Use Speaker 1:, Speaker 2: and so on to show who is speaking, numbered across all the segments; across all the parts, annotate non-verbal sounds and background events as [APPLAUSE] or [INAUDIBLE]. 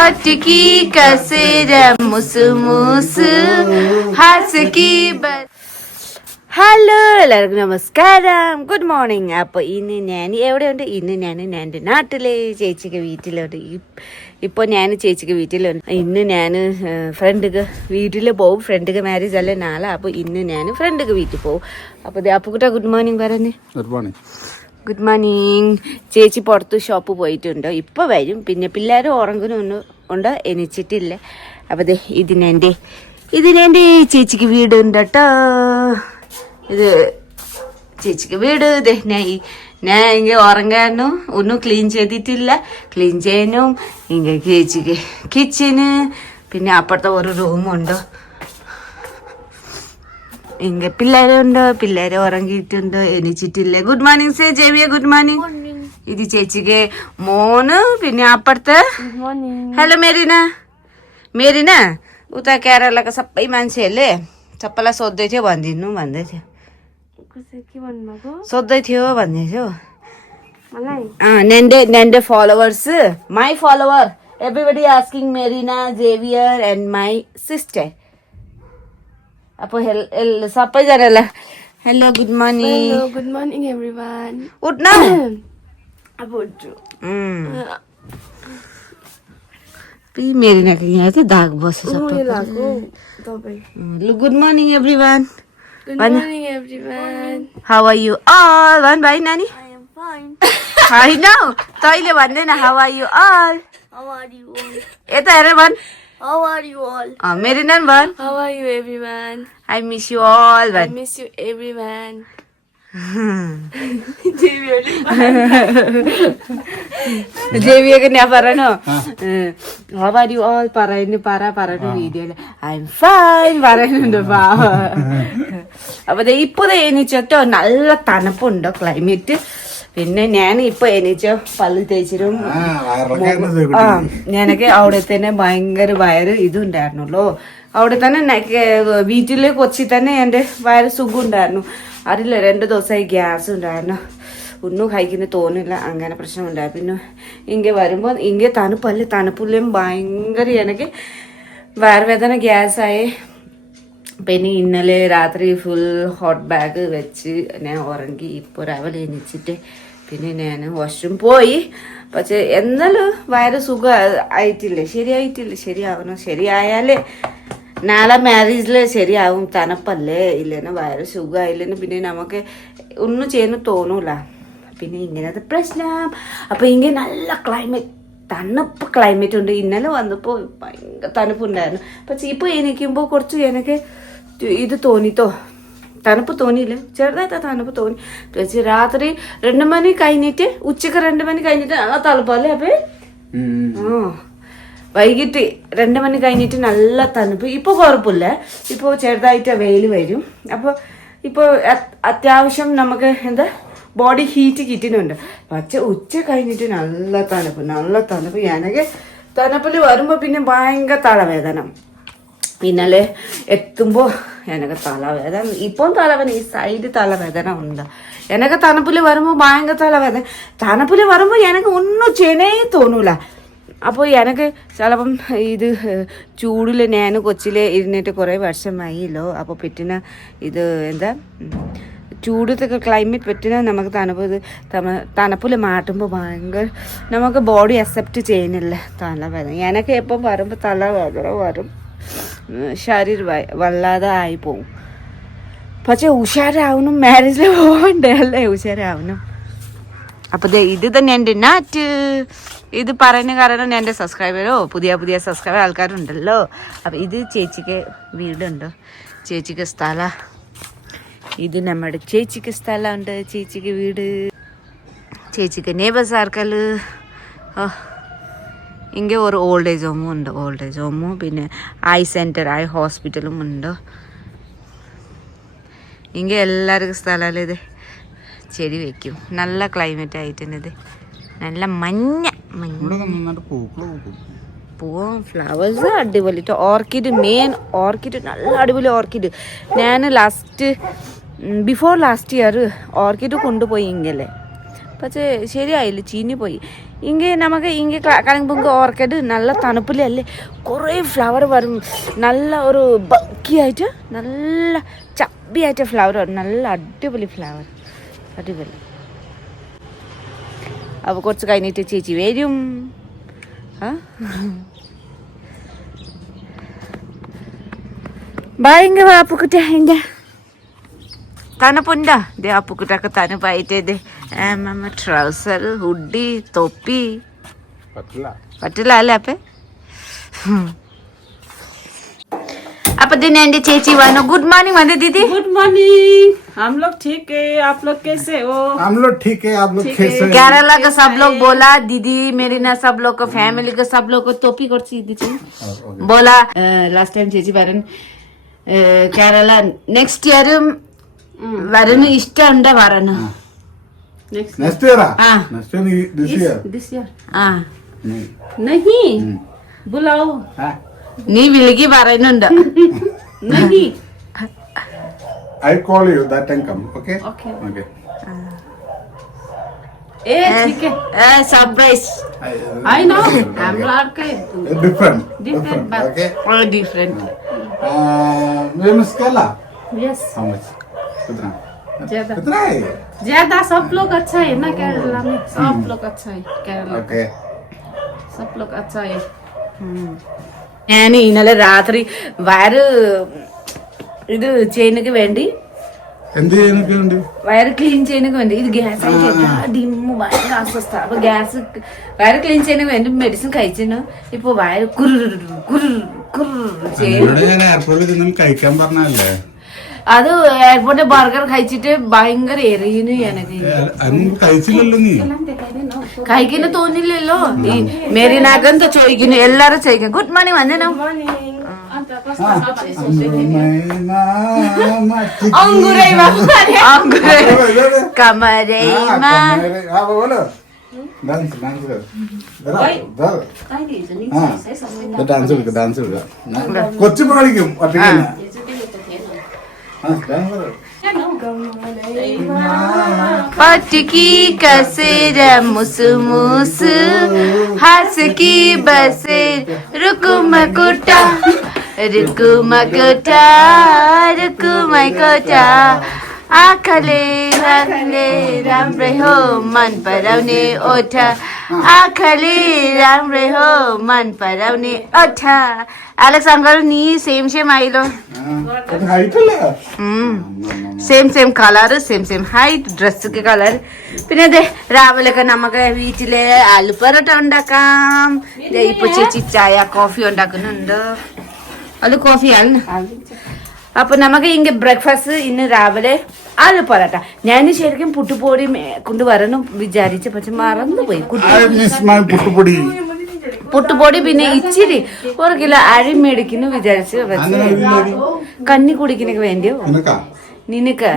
Speaker 1: ഒറ്റയ്ക്ക് കസേര മുസു മുസു ഹാസക്കി ഹലോ എല്ലാവർക്കും നമസ്കാരം. ഗുഡ് മോർണിംഗ് അപ്പോൾ ഇന്ന് ഞാൻ എവിടെയുണ്ട്? ഇന്ന് ഞാൻ എന്റെ നാട്ടിലെ ചേച്ചിക്ക് വീട്ടിലുണ്ട്. ഇപ്പോൾ ഞാൻ ചേച്ചിക്ക് വീട്ടിലുണ്ട്. ഇന്ന് ഞാൻ ഫ്രണ്ടിക്ക് വീട്ടിൽ പോകും ഫ്രണ്ടിക്ക് മാരേജ് അല്ലേ നാളെ. അപ്പോൾ ഇന്ന് ഞാൻ ഫ്രണ്ടിക്ക് വീട്ടിൽ പോകും അപ്പോൾ അപ്പുക്കുട്ട ഗുഡ് മോർണിംഗ് പറഞ്ഞേ
Speaker 2: നിർവാണി
Speaker 1: ഗുഡ് മോർണിംഗ് ചേച്ചി പുറത്ത് ഷോപ്പ് പോയിട്ടുണ്ട്. ഇപ്പോൾ വരും. പിന്നെ പിള്ളേർ ഉറങ്ങുന്നു ഉണ്ട് എണിച്ചിട്ടില്ല. അപ്പോൾ ദേ ഇതിനെന്റെ ഇതിനെന്റെ ചേച്ചിക്ക് വീടുണ്ട് കേട്ടോ ഇത് ചേച്ചിക്ക് വീട്. ദേ ഞാൻ ഞാൻ ഇങ്ങനെ ഉറങ്ങാനും ഒന്നും ക്ലീൻ ചെയ്തിട്ടില്ല. ക്ലീൻ ചെയ്യാനും ഇങ്ങനെ ചേച്ചിക്ക് കിച്ചന് പിന്നെ അപ്പുറത്തെ ഒരു റൂമുണ്ട് ഇങ്ങ पिल्ला പിള്ളേരെ ഉറങ്ങിയിട്ടുണ്ട്. എണീച്ചിട്ടില്ലേ? ഗുഡ് മോർണിംഗ് സേ ജേവിയ ഗുഡ് മോർണിംഗ് ഇത് ചേച്ചിക്ക് മോന് പിന്നെ അപ്പുറത്ത്? ഹലോ മെറിന मेरिना उता केरलाको सबै मान्छेहरूले सबैलाई सोध्दै थियो भनिदिनु भन्दै थियो सोध्दै थियो भन्दै थियो नेन्डे नेन्डे followers my follower asking Marina Xavier and my sister अब हेल हेल सबैजनालाई
Speaker 3: hello good morning
Speaker 1: good morning every one उठ्न
Speaker 3: अब उठ्छु मेरिनाको यहाँ
Speaker 1: चाहिँ दाग बस्छ लु
Speaker 3: good morning
Speaker 1: every one how are you all भन
Speaker 3: भाइ नानी होइन
Speaker 1: तैँले भन्दैन हाउ आर यु अल यता हेर भन
Speaker 3: how are you all? Uh?
Speaker 1: Ito era one.
Speaker 3: How are you?
Speaker 1: Oh,
Speaker 3: everyone?
Speaker 1: I miss you all
Speaker 3: I
Speaker 1: one.
Speaker 3: miss you everyone.
Speaker 1: ജേവിയൊക്കെ ഞാൻ പറയണോ ഹൗ ആർ യു ഓൾ പറയുന്നു പറ പറഞ്ഞു വീഡിയോയിൽ ഐ എം ഫൈൻ പറയുന്നുണ്ട് പാവ അപ്പൊ ദേ ഇപ്പൊ ദേ എണീച്ചോ നല്ല തണുപ്പുണ്ടോ ക്ലൈമറ്റ് പിന്നെ ഞാൻ ഇപ്പൊ എനിച്ചോ പല്ലു തേച്ചിരും ആ ഞാനൊക്കെ അവിടെ തന്നെ ഭയങ്കര വയറ് ഇതുണ്ടായിരുന്നുള്ളൂ. അവിടെ തന്നെ വീട്ടിൽ കൊച്ചി തന്നെ എന്റെ വയറ് സുഖം ഉണ്ടായിരുന്നു അറിയില്ല രണ്ട് ദിവസമായി ഗ്യാസ് ഉണ്ടായിരുന്നു. ഒന്നും കഴിക്കുന്ന തോന്നില്ല അങ്ങനെ പ്രശ്നമുണ്ടായി. പിന്നെ ഇങ്ങനെ വരുമ്പോൾ ഇങ്ങനെ തണുപ്പല്ല തണുപ്പില്ലും ഭയങ്കര എനിക്ക് വയറുവേദന ഗ്യാസായി. പിന്നെ ഇന്നലെ രാത്രി ഫുൾ ഹോട്ട് ബാഗ് വെച്ച് ഞാൻ ഉറങ്ങി. ഇപ്പോൾ രാവിലെ എണീച്ചിട്ട് പിന്നെ ഞാൻ വാഷ്റൂം പോയി. പക്ഷെ എന്നാലും വയറ് സുഖം ആയിട്ടില്ല? ശരിയായിട്ടില്ല. ശരിയാവണം. ശരിയായാലേ നാളെ മാരേജിൽ ശരിയാവും. തണുപ്പല്ലേ? ഇല്ലെന്ന് വയറ് സുഖമായില്ലെന്ന് പിന്നെ നമുക്ക് ഒന്നും ചെയ്യുന്നു തോന്നൂല. പിന്നെ ഇങ്ങനത്തെ പ്രശ്നം. അപ്പൊ ഇങ്ങനെ നല്ല ക്ലൈമറ്റ് തണുപ്പ് ക്ലൈമറ്റ് ഉണ്ട്. ഇന്നലെ വന്നപ്പോൾ ഭയങ്കര തണുപ്പുണ്ടായിരുന്നു. പക്ഷെ ഇപ്പോൾ എനിക്കുമ്പോൾ കുറച്ച് എനിക്ക് ഇത് തോന്നിത്തോ തണുപ്പ് തോന്നിയില്ല. ചെറുതായിട്ട് തണുപ്പ് തോന്നി. പക്ഷേ രാത്രി രണ്ട് മണി കഴിഞ്ഞിട്ട് ഉച്ചയ്ക്ക് രണ്ട് മണി കഴിഞ്ഞിട്ട് നല്ല തണുപ്പല്ലേ അപ്പൊ? ആ. വൈകിട്ട് രണ്ട് മണി കഴിഞ്ഞിട്ട് നല്ല തണുപ്പ്. ഇപ്പോൾ കുഴപ്പമില്ല. ഇപ്പോൾ ചെറുതായിട്ട് വെയിൽ വരും. അപ്പോൾ ഇപ്പോൾ അത്യാവശ്യം നമുക്ക് എന്താ ബോഡി ഹീറ്റ് കിട്ടുന്നുണ്ട്. പക്ഷെ ഉച്ച കഴിഞ്ഞിട്ട് നല്ല തണുപ്പ് നല്ല തണുപ്പ്. എനിക്ക് തണുപ്പിൽ വരുമ്പോൾ പിന്നെ ഭയങ്കര തലവേദന. പിന്നലെ എത്തുമ്പോൾ എനക്ക് തലവേദന. ഇപ്പം തലവേദന ഈ സൈഡ് തലവേദന ഉണ്ട്. എനക്ക് തണുപ്പിൽ വരുമ്പോൾ ഭയങ്കര തലവേദന. തണുപ്പിൽ വരുമ്പോൾ എനക്ക് ഒന്നും ചെയ്യണേ തോന്നൂല. അപ്പോൾ എനിക്ക് ചിലപ്പം ഇത് ചൂടിൽ ഞാൻ കൊച്ചിയിൽ ഇരുന്നിട്ട് കുറേ വർഷമായില്ലോ. അപ്പോൾ പറ്റുന്ന ഇത് എന്താ ചൂടത്തൊക്കെ ക്ലൈമറ്റ് പറ്റുന്ന നമുക്ക് തണുപ്പ് തണുപ്പിൽ മാറ്റുമ്പോൾ ഭയങ്കര നമുക്ക് ബോഡി അക്സെപ്റ്റ് ചെയ്യുന്നില്ല തലവേദന. എനിക്ക് എപ്പം വരുമ്പോൾ തലവേദന വരും. ശരീരം വല്ലാതെ ആയി പോവും പക്ഷേ ഉഷാരാവണം മാരേജിൽ പോവണ്ടേ അല്ലേ? ഉഷാരാവണം. അപ്പോൾ ഇത് തന്നെ എന്റെ നാറ്റ്. ഇത് പറയുന്ന കാരണം എന്റെ സബ്സ്ക്രൈബറോ പുതിയ പുതിയ സബ്സ്ക്രൈബർ ആൾക്കാരുണ്ടല്ലോ. അപ്പോൾ ഇത് ചേച്ചിക്ക് വീടുണ്ട്? ചേച്ചിക്ക് സ്ഥല. ഇത് നമ്മുടെ ചേച്ചിക്ക് സ്ഥലമുണ്ട്. ചേച്ചിക്ക് വീട്. ചേച്ചിക്ക് നേബേഴ്സ് ആർക്കൽ? ഓ ഇങ്ങനെ ഒരു ഓൾഡ് ഏജ് ഹോമും ഉണ്ട് ഓൾഡ് ഏജ് ഹോമും പിന്നെ ഐ സെന്റർ ഐ ഹോസ്പിറ്റലും ഉണ്ട്. ഇങ്ങനെ എല്ലാവർക്കും സ്ഥലം ഇത് ചെടി വെക്കും. നല്ല ക്ലൈമറ്റ് ആയിട്ടുണ്ട് ഇത്. നല്ല മഞ്ഞ മഞ്ഞ. പൂവും ഫ്ലവേഴ്സ് അടിപൊളി. ഓർക്കിഡ് മെയിൻ ഓർക്കിഡ് നല്ല അടിപൊളി ഓർക്കിഡ് ഞാൻ last before last year orchid കൊണ്ടുപോയി ഇങ്ങനെ പക്ഷേ ശരിയായില്ല ചീഞ്ഞു പോയി ഇങ്ങനെ നമുക്ക് ഇങ്ങനെ കളയുമ്പോൾ ഓർക്കിഡ് നല്ല തണുപ്പിലല്ലേ? കുറേ ഫ്ലവർ വരും. നല്ല ഒരു ബക്കിയായിട്ട് നല്ല ചപ്പിയായിട്ട് ഫ്ലവർ വരും. നല്ല അടിപൊളി ഫ്ലവർ അടിപൊളി. അപ്പോൾ കുറച്ച് കഴിഞ്ഞിട്ട് ചേച്ചി വരും. ആ? ഭയങ്കര വാപ്പുക്കുറ്റ എന്റെ തണുപ്പുണ്ടോ ദേ അപ്പുക്കുട്ടൊക്കെ തണുപ്പായിട്ട് ഇത് ട്രൗസർ ഹുഡി തൊപ്പി
Speaker 2: പറ്റില്ല
Speaker 1: പറ്റില്ല അല്ലേ അപ്പേ അപ്പൊ ഇതിന് എന്റെ ചേച്ചി വന്നു ഗുഡ് മോർണിംഗ് വന്നു ദീദി
Speaker 4: गुड मॉर्निंग हम लोग ठीक है आप लोग कैसे हो
Speaker 2: हम लोग ठीक है आप लोग कैसे हैं?
Speaker 1: केरला का सब लोग बोला दीदी मेरी ना सब लोग को फैमिली का सब लोग को टोपी कर दीजिए बोला लास्ट टाइम ചേച്ചി വരൻ കേരള നെക്സ്റ്റ് ഇയറും വരന് ഇഷ്ടമുണ്ട് വരന്.
Speaker 2: Next
Speaker 1: year
Speaker 2: next year this year
Speaker 4: this year
Speaker 1: ആ.
Speaker 4: നഹി.
Speaker 2: ബുലാവോ.
Speaker 1: നീ വിളിക്ക് പറയുന്നുണ്ട്. [LAUGHS]
Speaker 4: നഹി.
Speaker 2: I call you that time come okay
Speaker 4: okay
Speaker 2: okay
Speaker 4: ഏ
Speaker 1: ഠീക്ക്
Speaker 4: surprise I know I'm lark
Speaker 2: different
Speaker 4: different
Speaker 2: okay all different ആ
Speaker 4: നമസ്കാരം
Speaker 2: യെസ് ഹൗ മച്ച്
Speaker 4: ज्यादा
Speaker 2: कितना है
Speaker 4: ज्यादा सब लोग अच्छा है ना केरला में सब लोग अच्छा है केरला
Speaker 2: okay
Speaker 4: सब लोग अच्छा है
Speaker 1: ഞാൻ ഇന്നലെ രാത്രി വയറ് ഇത് ചെയ്യുന്നതിന് വേണ്ടി
Speaker 2: എന്ത് ചെയ്യാനൊക്കെ ഉണ്ട്
Speaker 1: വയറ് ക്ലീൻ ചെയ്യുന്നതിന് വേണ്ടി ഇത് ഗ്യാസ് ആയിട്ട് എല്ലാ ഡിമ്മ് ഭയങ്കര അസ്വസ്ഥ അപ്പൊ ഗ്യാസ് വയറ് ക്ലീൻ ചെയ്യുന്നതിന് വേണ്ടി മെഡിസിൻ കഴിച്ചിരുന്നു ഇപ്പൊ വയറ് കുരു കുരു കുരു ചെയ്യുന്നു
Speaker 2: ഇവിടെ ഞാൻ എയർപോർട്ടിൽ ചെന്ന് കഴിക്കാൻ പറഞ്ഞല്ലേ
Speaker 1: അത് എയർപോർട്ടിൽ ബർഗർ കഴിച്ചിട്ട് ഭയങ്കര എറിയുന്നു എനക്ക്. കഴിക്കുന്ന തോന്നില്ലല്ലോ. ഈ മെറിനാകന്ത ചോദിക്കുന്നു? എല്ലാരും ചോദിക്കും. ഗുഡ് മോർണിംഗ് വന്ദനം. കമരൈമ.
Speaker 2: ഡാൻസ് ഡാൻസ് ഡാൻസ് ഡാൻസ് കൊച്ചു പാളിക്കും
Speaker 1: फटकी कसर मुसमुस हंस की बसर रुक मकुटा रुक मकुटा रुक मकुटा આખલે રામને રામ રે હો મન પરાવને ઓઠા આખલે રામ રે હો મન પરાવને ઓઠા അലക്സ് അങ്കൾ നീ same
Speaker 2: same ആയില്ലോ
Speaker 1: same same colour same same height ഡ്രസ്സൊക്കെ കളർ പിന്നെ അതെ രാവിലെയൊക്കെ നമുക്ക് വീട്ടിലെ അലുപ്പറോട്ട ഉണ്ടാക്കാം. ഇപ്പൊ ചേച്ചി ചായ കോഫി ഉണ്ടാക്കുന്നുണ്ട്. അത് കോഫിയാണ് അപ്പൊ നമുക്ക് ഇങ്ങ ബ്രേക്ക്ഫാസ്റ്റ് ഇന്ന് രാവിലെ ആലു പൊറോട്ട ഞാൻ ശരിക്കും പുട്ടുപൊടി കൊണ്ടുവരണം വിചാരിച്ചു പക്ഷെ മറന്നുപോയി.
Speaker 2: പുട്ടുപൊടി
Speaker 1: പുട്ടുപൊടി. പിന്നെ ഇച്ചിരി ഒരു കിലോ അരി മേടിക്കുന്നു വിചാരിച്ച് കണ്ണി കഞ്ഞി കുടിക്കുന്നതിന് വേണ്ടിയോ?
Speaker 2: നിനക്കാ?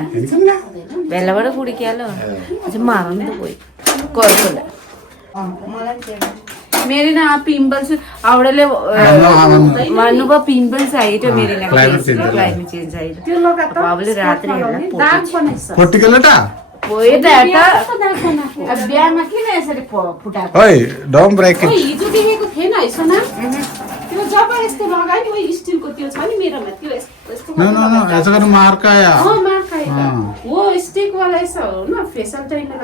Speaker 1: വെള്ളവട കുടിക്കാലോ. പക്ഷെ
Speaker 2: मेरो ना पिम्पल्स
Speaker 1: हाउडाले भन्नुभयो पिम्पल्स आइटो मेरे क्लाइमेट चेन्ज आइटो
Speaker 2: त्यो
Speaker 1: लगा त बिहामा किन यसरी
Speaker 2: डम ब्रेक
Speaker 4: हिजो देखेको थिएन त्यो जब यस्तो लगायो नि त्यो छ नि मेरोमा त्यो यस्तो
Speaker 2: न
Speaker 4: मार्का वाला ऐसा ना ना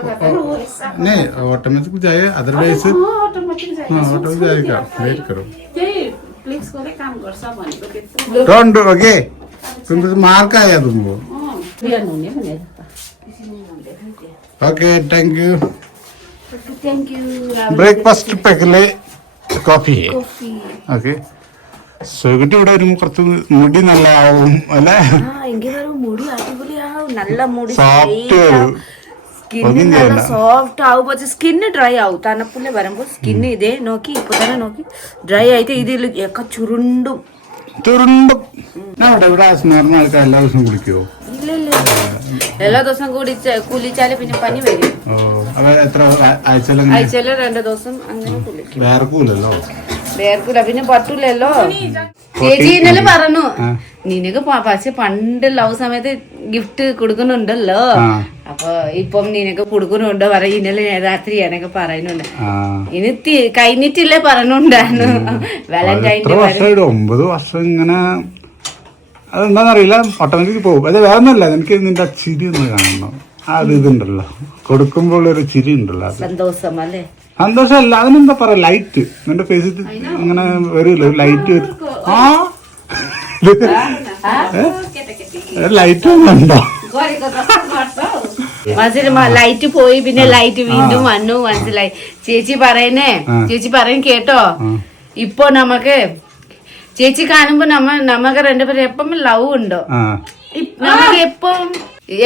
Speaker 2: नहीं ऑटोमेटिक जाएगा अदरवाइज़
Speaker 4: ऑटोमेटिक जाएगा
Speaker 2: वेट करो
Speaker 4: काम गर्छ
Speaker 2: ओके तिम्रो त मार्का आयो तुमको
Speaker 4: बिहान हुने okay thank
Speaker 2: you thank you
Speaker 1: breakfast pack
Speaker 2: coffee है ओके okay. സുഗട്ടി ഇവിടെ വരുമ്പോ കുറച്ച് മുടി നല്ല ആവും അല്ലേ
Speaker 1: വരും മുടി അടിപൊളിയാവും നല്ല മുടി
Speaker 2: സോഫ്റ്റ് ആവും.
Speaker 1: സ്കിന്ന് സോഫ്റ്റ് ആവും. പക്ഷെ സ്കിന്ന് ഡ്രൈ ആവും. തണുപ്പിന് വരുമ്പോ സ്കിന്ന് ഇതേ നോക്കി ഇപ്പൊ തന്നെ നോക്കി. ഡ്രൈ ആയിട്ട് ഇതിൽ ഒക്കെ ചുരുണ്ടും.
Speaker 2: തുരുണ്ടും ഞാൻ ഇവിടെ നോർമൽ ആൾക്കാർ എല്ലാ ദിവസവും കുളിക്കുവോ?
Speaker 1: ഇല്ല ഇല്ല എല്ലാ ദിവസം കുടിച്ച കുളിച്ചാൽ പിന്നെ പനി വരും.
Speaker 2: എത്ര ആഴ്ചയിൽ
Speaker 1: ആഴ്ചയിൽ രണ്ടു ദിവസം അങ്ങനെ കുളിക്കും.
Speaker 2: വേർക്കൂലല്ലോ
Speaker 1: വേർക്കൂല. പിന്നെ പറ്റൂലല്ലോ. ചേച്ചി ഇന്നലെ പറഞ്ഞു നിനക്ക് പക്ഷെ പണ്ട് ലവ് സമയത്ത് ഗിഫ്റ്റ് കൊടുക്കുന്നുണ്ടല്ലോ. അപ്പൊ ഇപ്പം നിനക്ക് കൊടുക്കുന്നുണ്ടോ? പറയും ഇന്നലെ രാത്രി എനക്ക് പറയുന്നുണ്ട്. ഇനി കഴിഞ്ഞിട്ടില്ലേ പറഞ്ഞുണ്ടായിരുന്നു [LAUGHS] വാലന്റൈൻ
Speaker 2: ഒമ്പത് വർഷം ഇങ്ങനെ അതെന്താന്നറിയില്ല. ഓട്ടോമാറ്റിക് പോകും അത് വേറെ ഒന്നുമല്ല എനിക്ക് നിന്റെ ചിരി ഒന്ന് കാണണം. ആ ഒരു ഇതുണ്ടല്ലോ. കൊടുക്കുമ്പോൾ ഒരു ചിരി ഉണ്ടല്ലോ
Speaker 1: സന്തോഷം അല്ലേ?
Speaker 2: സന്തോഷമല്ല അതിനെന്താ പറയാ ലൈറ്റ് നിന്റെ ഫേസിൽ അങ്ങനെ വരില്ല ലൈറ്റ് ആ. ലൈറ്റ് ഉണ്ടോ
Speaker 1: ലൈറ്റ് പോയി പിന്നെ ലൈറ്റ് വീണ്ടും വന്നു മനസ്സിലായി. ചേച്ചി പറയുന്നേ ചേച്ചി പറയും കേട്ടോ. ഇപ്പൊ നമുക്ക് ചേച്ചി കാണുമ്പോ നമ്മ നമുക്ക് രണ്ടുപേരും എപ്പം ലവ് ഉണ്ടോ? നമുക്ക് എപ്പം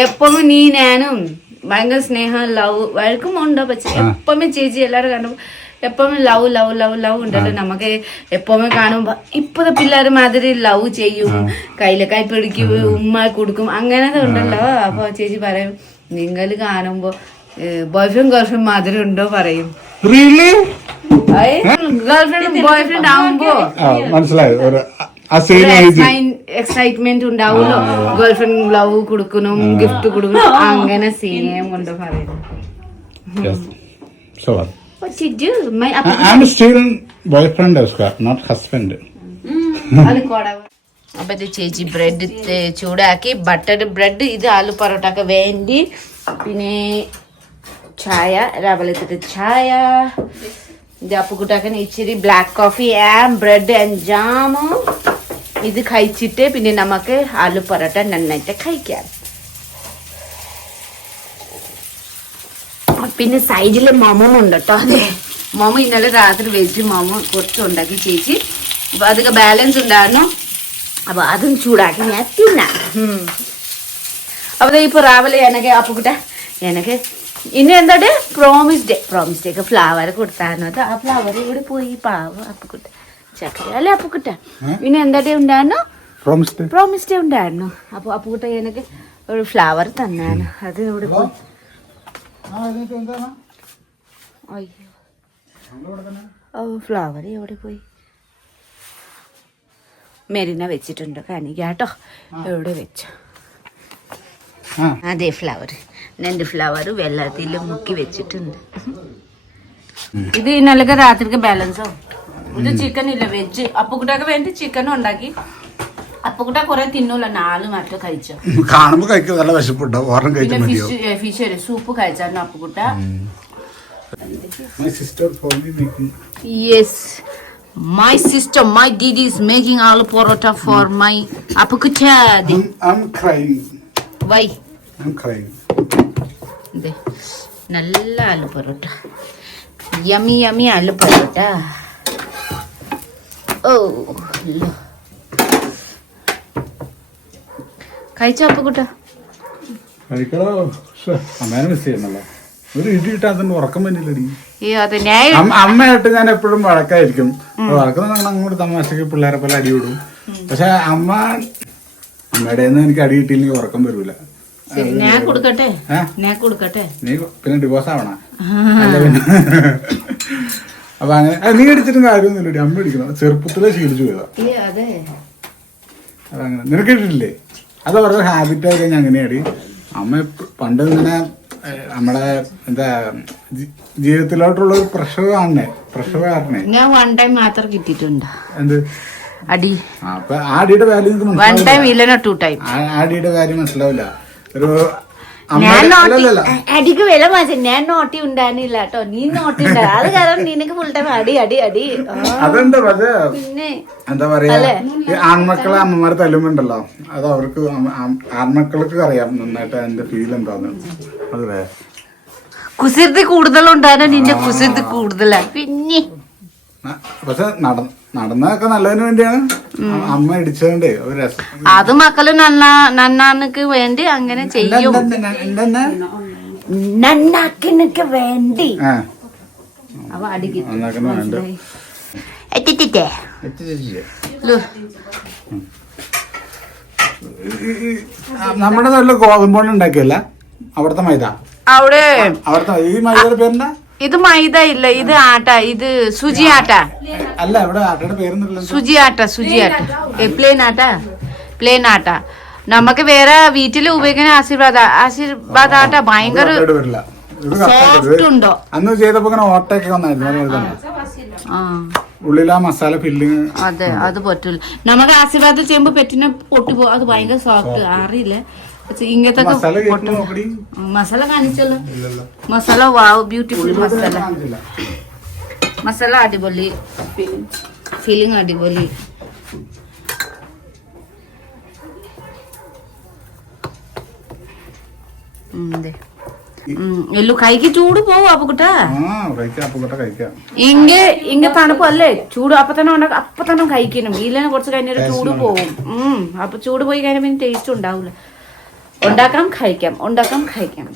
Speaker 1: എപ്പം നീ ഞാനും. ഭയങ്കര സ്നേഹം ലവ് വഴക്കും ഉണ്ടോ പക്ഷെ എപ്പം ചേച്ചി എല്ലാരും കാണുമ്പോൾ എപ്പം ലവ് ലവ് ലവ് ലവ് ഉണ്ടല്ലോ. നമുക്ക് എപ്പോഴും കാണുമ്പോ ഇപ്പത്തെ പിള്ളേർ മാതിരി ലവ് ചെയ്യും. കയ്യിലെ കൈ പിടിക്കും ഉമ്മ കൊടുക്കും. അങ്ങനത്തെ ഉണ്ടല്ലോ. അപ്പൊ ചേച്ചി പറയും നിങ്ങൾ കാണുമ്പോ ബോയ്ഫ്രണ്ട് ഗേൾഫ്രണ്ട് മാതിരി ഉണ്ടോ? പറയും. ഗേൾഫ്രണ്ട് ബോയ്ഫ്രണ്ട് ആവുമ്പോ?
Speaker 2: മനസ്സിലായി.
Speaker 1: എക്സൈറ്റ്മെന്റ് ഉണ്ടാവുമല്ലോ. ഗേൾഫ്രണ്ട് ലവ് കൊടുക്കണം ഗിഫ്റ്റ് കൊടുക്കണം അങ്ങനെ സെയിം കൊണ്ട് പറയുന്നു. അപ്പൊ ഇത് ചേച്ചി ബ്രെഡ് ചൂടാക്കി ബട്ടർ ബ്രെഡ് ഇത് ആലു പൊറോട്ടക്ക് വേണ്ടി പിന്നെ ചായ രാവിലത്തെ ചായ. ഇത് അപ്പുകുട്ടാക്കൻ ഇച്ചിരി black coffee and bread and jam ഇത് കഴിച്ചിട്ട് പിന്നെ നമുക്ക് ആലു പൊറോട്ട നന്നായിട്ട് കഴിക്കാം. പിന്നെ സൈഡിൽ മൊമം ഉണ്ട് കേട്ടോ. അതെ മൊമ ഇന്നലെ രാത്രി വെജ് മൊമ കുറച്ച് ഉണ്ടാക്കി ചേച്ചി. അപ്പൊ അതൊക്കെ ബാലൻസ് ഉണ്ടായിരുന്നു. അപ്പൊ അതും ചൂടാക്കി ഞാൻ തിന്നാം. അപ്പൊ ഇപ്പൊ രാവിലെ എനക്ക് അപ്പുക്കുട്ട എനക്ക് ഇനി എന്താ പ്രോമിസ് ഡേ പ്രോമിസ് ഡേക്ക് ഫ്ലവർ കൊടുത്തായിരുന്നു. ആ ഫ്ലവർ ഇവിടെ പോയി പാവ അപ്പുക്കുട്ട. ചക്കര. അല്ലേ അപ്പുക്കുട്ട പിന്നെ എന്താ ഡേ ഉണ്ടായിരുന്നു? പ്രോമിസ് ഡേ ഉണ്ടായിരുന്നു. അപ്പൊ അപ്പുക്കുട്ട എനിക്ക് ഒരു ഫ്ലവർ തന്നാണ്. അത് ഇവിടെ പോയി. അയ്യോ. ഓ ഫ്ലവർ എവിടെ പോയി. മെരിന വെച്ചിട്ടുണ്ട്. കേട്ടോ എവിടെ വെച്ചു? അതെ ഫ്ലവർ രണ്ട് ഫ്ലവർ വെള്ളത്തിൽ മുക്കി വെച്ചിട്ടുണ്ട്. ഇത് ഇന്നലെ രാത്രിക്ക് ബാലൻസോ ഇത് ചിക്കൻ ഇല്ല വെജ് അപ്പുക്കുട്ടൊക്കെ വേണ്ടി ചിക്കനും ഉണ്ടാക്കി അപ്പുക്കുട്ട കുറെ തിന്നൂല നാല് മറ്റോ കഴിച്ചു
Speaker 2: കാണുമ്പോ കഴിക്കാൻ നല്ല വിശപ്പുണ്ടോ ഓർമ്മ
Speaker 1: പിന്നെ
Speaker 2: കഴിക്കാൻ മതിയോ
Speaker 1: ഫിഷ് ഫിഷ് സൂപ്പ് കഴിച്ചായിരുന്നു Appukutta
Speaker 2: my sister for me making
Speaker 1: Yes. My sister, my didi is making aloo porota for my apukucha.
Speaker 2: I'm crying.
Speaker 1: Why?
Speaker 2: I'm crying.
Speaker 1: ദേ, നല്ല ആലു പൊറോട്ട യമി യമി ആലു പൊറോട്ട ഓ. ലോ. കഴിച്ചോ അപ്പുക്കുട്ട
Speaker 2: കഴിക്കടോ ശ്ശെ, അമ്മേനെ മിസ് ചെയ്യുന്നല്ലോ ഒരു ഇടി ഉറക്കം അമ്മയായിട്ട് ഞാൻ എപ്പോഴും വഴക്കായിരിക്കും. വഴക്കുന്ന അങ്ങോട്ട് തമാശക്ക് പിള്ളേരെ പോലെ അടി വിടും. പക്ഷെ അമ്മ അമ്മയുടെ എനിക്ക് അടി കിട്ടിയില്ലെങ്കിൽ ഉറക്കം വരൂല.
Speaker 1: ഞാൻ കൊടുക്കട്ടെ? ഞാൻ കൊടുക്കട്ടെ?
Speaker 2: നീ പിന്നെ ഡിവോഴ്സ് ആവണ. അപ്പൊ അങ്ങനെ നീ അടിച്ചിട്ടും കാര്യമൊന്നുമില്ല അമ്മ അടിക്കണം ചെറുപ്പത്തിലെ ശീലിച്ചു പോയതാ. അതങ്ങനെ നിനക്ക് ഇട്ടിട്ടില്ലേ? അത് അവരുടെ ഹാബിറ്റ് ആയി കഴിഞ്ഞാൽ അങ്ങനെയാടി. അമ്മ പണ്ട് ഇങ്ങനെ നമ്മടെ എന്താ ജീവിതത്തിലോട്ടുള്ള ഒരു പ്രഷർ കാണണേ പ്രഷർ കാരണേ.
Speaker 1: ഞാൻ വൺ ടൈം മാത്രം കിട്ടിയിട്ടുണ്ട്.
Speaker 2: എന്ത്?
Speaker 1: അടി.
Speaker 2: അപ്പൊ ആ അടിയുടെ വാല്യൂ
Speaker 1: വൺ ടൈം ഇല്ലനോ ടു ടൈം
Speaker 2: ആ അടിയുടെ കാര്യം മനസ്സിലാവില്ല. ഒരു
Speaker 1: ഞാൻ അടിക്ക് വില മാറ്റി. ഞാൻ നോട്ടി ഉണ്ടായിരുന്നില്ല കേട്ടോ നീ നോട്ടി ഉണ്ടാ. അത് കാരണം നിനക്ക് ഫുൾ ടൈം അടി അടി അടി. ആ,
Speaker 2: അതെന്താ പക്ഷേ
Speaker 1: പിന്നെ
Speaker 2: എന്താ പറയാ ഈ ആൺമക്കളെ അമ്മമാരെ തല്ലുമ്പോണ്ടല്ലോ അത് അവർക്ക് അമ്മ- ആൺ- ആൺമക്കൾക്ക് അറിയാം നന്നായിട്ട് അതിന്റെ ഫീൽ എന്താന്ന്. അതെ.
Speaker 1: കുസൃതി കൂടുതലുണ്ടായിരുന്നു നിന്റെ കുസൃതി കൂടുതലാ. പിന്നെ.
Speaker 2: പക്ഷെ നട നടന്നതൊക്കെ നല്ലതിന് വേണ്ടിയാണ്. അമ്മ ഇടിച്ചതുകൊണ്ടേ ഒരു രസം.
Speaker 1: അത് മക്കൾ നന്ന വേണ്ടി അങ്ങനെ ചെയ്യും.
Speaker 2: എന്തെന്നാ- എന്തെന്നാ?
Speaker 1: നന്നാക്കിനൊക്കെ വേണ്ടി.
Speaker 2: ആ.
Speaker 1: അവ അടിക്ക്.
Speaker 2: നന്നാക്കുന്ന വേണ്ട. നമ്മുടെ നല്ല ഗോതമ്പോണ്ട് ഉണ്ടാക്കിയല്ല? അവിടുത്തെ മൈദ.
Speaker 1: അവിടെ.
Speaker 2: അവിടുത്തെ ഈ മൈദയുടെ പേരെന്താ?
Speaker 1: ഇത് മൈദ ഇല്ല ഇത് ആട്ട ഇത് സുജി ആട്ട.
Speaker 2: അല്ല ഇവിടെ ആട്ടയുടെ
Speaker 1: സുജി ആട്ട സുജി ആട്ട. പ്ലെയിൻ ആട്ട? പ്ലെയിൻ ആട്ട. നമുക്ക് വേറെ വീട്ടിൽ ഉപയോഗിക്കുന്ന ആശീർവാദ ആശീർവാദ ആട്ട ഭയങ്കര സോഫ്റ്റ് ഉണ്ടോ?
Speaker 2: അന്ന് ചെയ്തപ്പോ ഇങ്ങനെ ഓട്ടയൊക്കെ വന്നായിരുന്നു.
Speaker 1: ആ
Speaker 2: ഉള്ളിൽ ആ. മസാല ഫില്ലിങ്
Speaker 1: അതെ അത് പറ്റില്ല നമുക്ക് ആശീർവാദം ചെയ്യുമ്പോ പെറ്റിനെ പൊട്ടിപ്പോ അത് ഭയങ്കര സോഫ്റ്റ് അറിയില്ല.
Speaker 2: Wow beautiful
Speaker 1: masala. കാണിച്ചില്ല. മസാല അടിപൊളി. ഫീലിംഗ് അടിപൊളി. ഉം, ദേ. ഉം, എല്ലു കൈക്ക് ചൂട് പോവും അപ്പക്കുട്ട?
Speaker 2: ആ കഴിക്കാം അപ്പൊ കഴിക്കാം
Speaker 1: ഇങ്ങ ഇങ്ങ തണുപ്പല്ലേ ചൂട് അപ്പൊ തന്നെ ഉണ്ടാക്കും അപ്പൊ തന്നെ കഴിക്കണം ഇല്ലെങ്കിൽ കുറച്ച് കഴിഞ്ഞിട്ട് ചൂട് പോവും. അപ്പൊ ചൂട് പോയി കഴിഞ്ഞാൽ പിന്നെ ടേസ്റ്റ് ഉണ്ടാവൂല. ഉണ്ടാക്കാം കഴിക്കാം ഉണ്ടാക്കാം കഴിക്കാം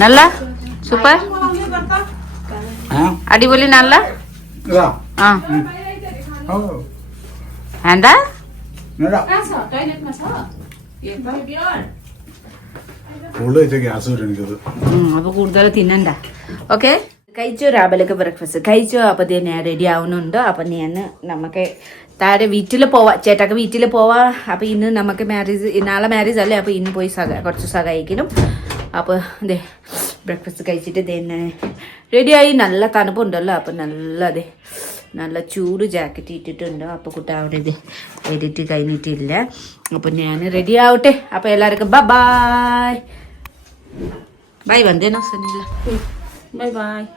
Speaker 1: നല്ല സൂപ്പർ
Speaker 2: ആ
Speaker 1: അടിപൊളി നല്ല
Speaker 2: ഇതാ
Speaker 1: ആ
Speaker 2: ഓ
Speaker 1: എന്താ അപ്പൊ കൂടുതൽ തിന്നണ്ട. ഓക്കെ? കഴിച്ചു രാവിലേക്ക് ബ്രേക്ക്ഫാസ്റ്റ് കഴിച്ചു? അപ്പൊ ഞാൻ റെഡി ആവുന്നുണ്ട്. അപ്പൊ ഞാൻ നമുക്ക് താഴെ വീട്ടിൽ പോവാ. ചേട്ടാക്ക് വീട്ടിൽ പോവാ. അപ്പൊ ഇന്ന് നമുക്ക് മാരേജ് നാളെ മാരേജ് അല്ലേ? അപ്പൊ ഇന്ന് പോയി സഹ കുറച്ച് സഹായിക്കണം. അപ്പൊ അതെ ബ്രേക്ക്ഫാസ്റ്റ് കഴിച്ചിട്ട് തന്നെ റെഡിയായി നല്ല തണുപ്പുണ്ടല്ലോ. അപ്പൊ നല്ല അതെ നല്ല ചൂട് ജാക്കറ്റ് ഇട്ടിട്ടുണ്ട്. അപ്പൊ കുട്ട അവിടെ ഇത് എഡിറ്റ് കഴിഞ്ഞിട്ടില്ല അപ്പൊ ഞാൻ റെഡി ആവട്ടെ. അപ്പൊ എല്ലാവർക്കും bye Bye, bandenos, Anila. Bye, bye.